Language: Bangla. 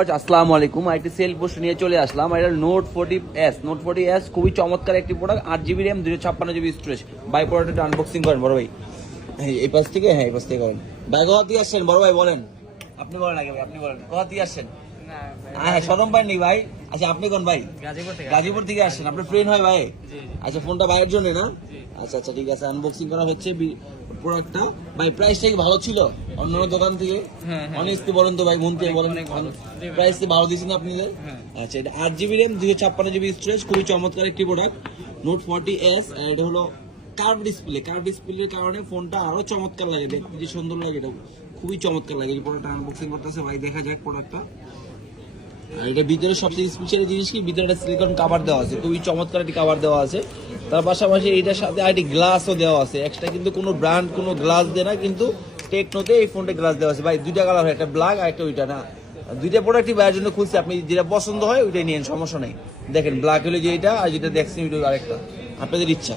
আসসালামু আলাইকুম, আইটি সেল পোস্ট নিয়ে চলে আসলাম। এটা নোট 40s খুবই চমৎকার একটি product. 8GB RAM, 256GB storage. বাই প্রোডাক্টটা আনবক্সিং করেন বড় ভাই। এই পাশ থেকে, এই পাশ থেকে করেন। ভাই কোথা থেকে আসছেন বড় ভাই? বলেন, আপনি বলেন আগে ভাই, আপনি বলেন কোথা থেকে আসছেন? হ্যাঁ, সদম পাই নি ভাই। আচ্ছা, আপনি কোন ভাই? গাজীপুর থেকে আসছেন। আপনার ফ্রেন্ড হয় ভাই? আচ্ছা, ফোনটা ভাইয়ের জন্য না? আচ্ছা আচ্ছা, ঠিক আছে। আনবক্সিং করা হচ্ছে প্রোডাক্টটা। ভাই প্রাইসটা কি ভালো ছিল অন্যান্য দোকান থেকে? অনেস্টলি বলেন তো ভাই, মন থেকে বলেন। প্রাইস ভালো দিয়েছেন আপনাদের? আচ্ছা, এটা 8GB র্যাম, 256GB স্টোরেজ, খুবই চমৎকার একটি প্রোডাক্ট নোট 40s। এটা হলো কার্ভ ডিসপ্লের কারণে ফোনটা আরো চমৎকার লাগে, দেখতে যে সুন্দর লাগে, এটা খুবই চমৎকার লাগে। এই প্রোডাক্টটা আনবক্সিং করতেছে ভাই, দেখা যাক প্রোডাক্টটা। আর এটা ভিতরে সবচেয়ে স্পেশাল জিনিস কি, ভিতরে একটা সিলিকন কভার দেওয়া আছে, খুবই চমৎকার একটি কভার দেওয়া আছে। তার পাশাপাশি এটার সাথে আরেকটি গ্লাসও দেওয়া আছে এক্সট্রা, কিন্তু কোনো ব্র্যান্ড কোনো গ্লাস দেয় না, কিন্তু টেকনোতে এই ফোনটা গ্লাস দেওয়া আছে। ভাই দুইটা কালার হয়, একটা ব্ল্যাক আর একটা ওইটা না। দুইটা প্রোডাক্টই ভাইয়ের জন্য খুলছি, আপনি যেটা পছন্দ হয় ওইটাই নিয়েন, সমস্যা নেই। দেখেন ব্ল্যাক হলে যে এটা, আর যেটা দেখছেন ওইটা আরেকটা, আপনাদের ইচ্ছা।